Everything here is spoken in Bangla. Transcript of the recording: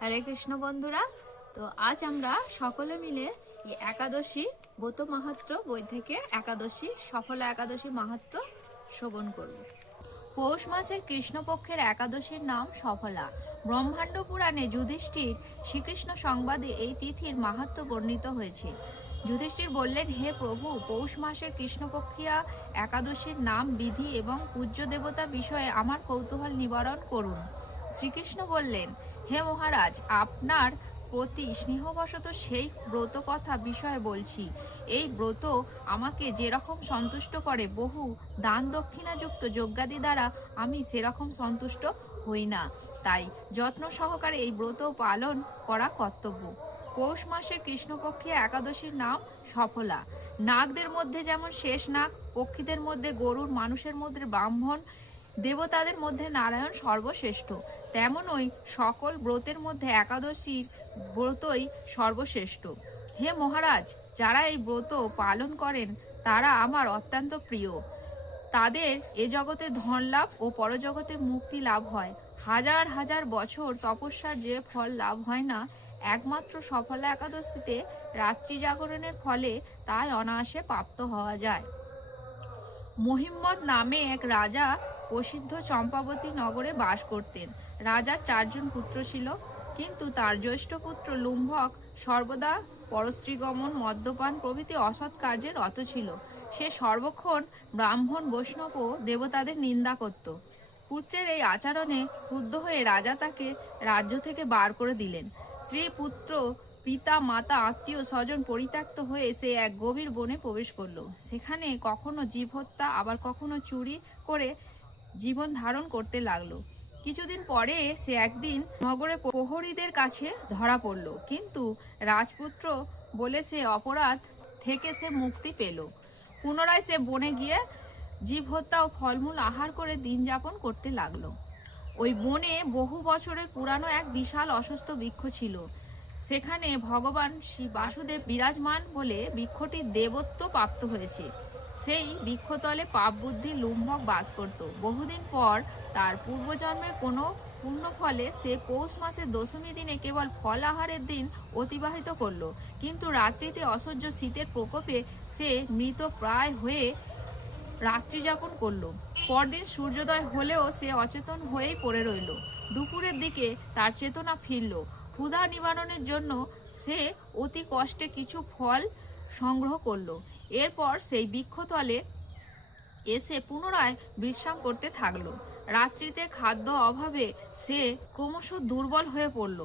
হরে কৃষ্ণ বন্ধুরা। তো আজ আমরা সকলে মিলে এই একাদশী ব্রত মাহাত্ম্য বই থেকে একাদশী সফলা একাদশী মাহাত্ম্য শ্রবণ করব। পৌষ মাসের কৃষ্ণপক্ষের একাদশীর নাম সফলা। ব্রহ্মাণ্ড পুরাণে যুধিষ্ঠির শ্রীকৃষ্ণ সংবাদে এই তিথির মাহাত্ম্য বর্ণিত হয়েছে। যুধিষ্ঠির বললেন, হে প্রভু, পৌষ মাসের কৃষ্ণপক্ষিয়া একাদশীর নাম, বিধি এবং পূজ্য দেবতা বিষয়ে আমার কৌতূহল নিবারণ করুন। শ্রীকৃষ্ণ বললেন, হে মহারাজ, আপনার প্রতি স্নেহবশত সেই ব্রত কথা বিষয়ে বলছি। এই ব্রত আমাকে যেরকম সন্তুষ্ট করে, বহু দান দক্ষিণাযুক্ত যজ্ঞাদি দ্বারা আমি সেরকম সন্তুষ্ট হই না। তাই যত্ন সহকারে এই ব্রত পালন করা কর্তব্য। পৌষ মাসের কৃষ্ণপক্ষে একাদশীর নাম সফলা। নাগদের মধ্যে যেমন শেষ নাগ, পক্ষীদের মধ্যে গরুড়, মানুষের মধ্যে ব্রাহ্মণ, দেবতাদের মধ্যে নারায়ণ সর্বশ্রেষ্ঠ, তেমনই সকল ব্রতের মধ্যে একাদশীর ব্রতই সর্বশ্রেষ্ঠ। হে মহারাজ, যারা এই ব্রত পালন করেন তারা আমার অত্যন্ত প্রিয়। তাদের এ জগতে ধন লাভ ও পরজগতে মুক্তি লাভ হয়। হাজার হাজার বছর তপস্যার যে ফল লাভ হয় না, একমাত্র সফলা একাদশীতে রাত্রি জাগরণের ফলে তাই অনায়াসে প্রাপ্ত হওয়া যায়। মহিম্মদ নামে এক রাজা প্রসিদ্ধ চম্পাবতী নগরে বাস করতেন। রাজার 4 জন পুত্র ছিল, কিন্তু তার জ্যেষ্ঠ পুত্র লুম্ভক সর্বদা পরস্ত্রীগমন, মদ্যপান প্রভৃতি অসৎ কার্যে রত ছিল। সে সর্বক্ষণ ব্রাহ্মণ, বৈষ্ণব ও দেবতাদের নিন্দা করত। পুত্রের এই আচরণে ক্রুদ্ধ হয়ে রাজা তাকে রাজ্য থেকে বার করে দিলেন। স্ত্রী, পুত্র, পিতা, মাতা, আত্মীয় স্বজন পরিত্যক্ত হয়ে সে এক গভীর বনে প্রবেশ করলো। সেখানে কখনো জীব হত্যা, আবার কখনো চুরি করে জীবন ধারণ করতে লাগলো। কিছুদিন পরে সে একদিন নগরে প্রহরীদের কাছে ধরা পড়ল, কিন্তু রাজপুত্র বলে সে অপরাধ থেকে সে মুক্তি পেল। পুনরায় সে বনে গিয়ে জীব হত্যা ও ফলমূল আহার করে দিন যাপন করতে লাগলো। ওই বনে বহু বছরের পুরানো এক বিশাল অসুস্থ বৃক্ষ ছিল। সেখানে ভগবান শ্রী বাসুদেব বিরাজমান বলে বৃক্ষটির দেবত্ব প্রাপ্ত হয়েছে। সেই বৃক্ষতলে পাপ বুদ্ধি লুম্ভক বাস করত। বহুদিন পর তার পূর্বজন্মের কোনো পূর্ণ ফলে সে পৌষ মাসের দশমী দিনে কেবল ফল আহারের দিন অতিবাহিত করল, কিন্তু রাত্রিতে অসহ্য শীতের প্রকোপে সে মৃত প্রায় হয়ে রাত্রি যাপন করল। পরদিন সূর্যোদয় হলেও সে অচেতন হয়েই পড়ে রইল। দুপুরের দিকে তার চেতনা ফিরল। ক্ষুধা নিবারণের জন্য সে অতি কষ্টে কিছু ফল সংগ্রহ করলো। এরপর সেই বৃক্ষতলে এসে পুনরায় বিশ্রাম করতে থাকলো। রাত্রিতে খাদ্য অভাবে সে ক্রমশ দুর্বল হয়ে পড়ল।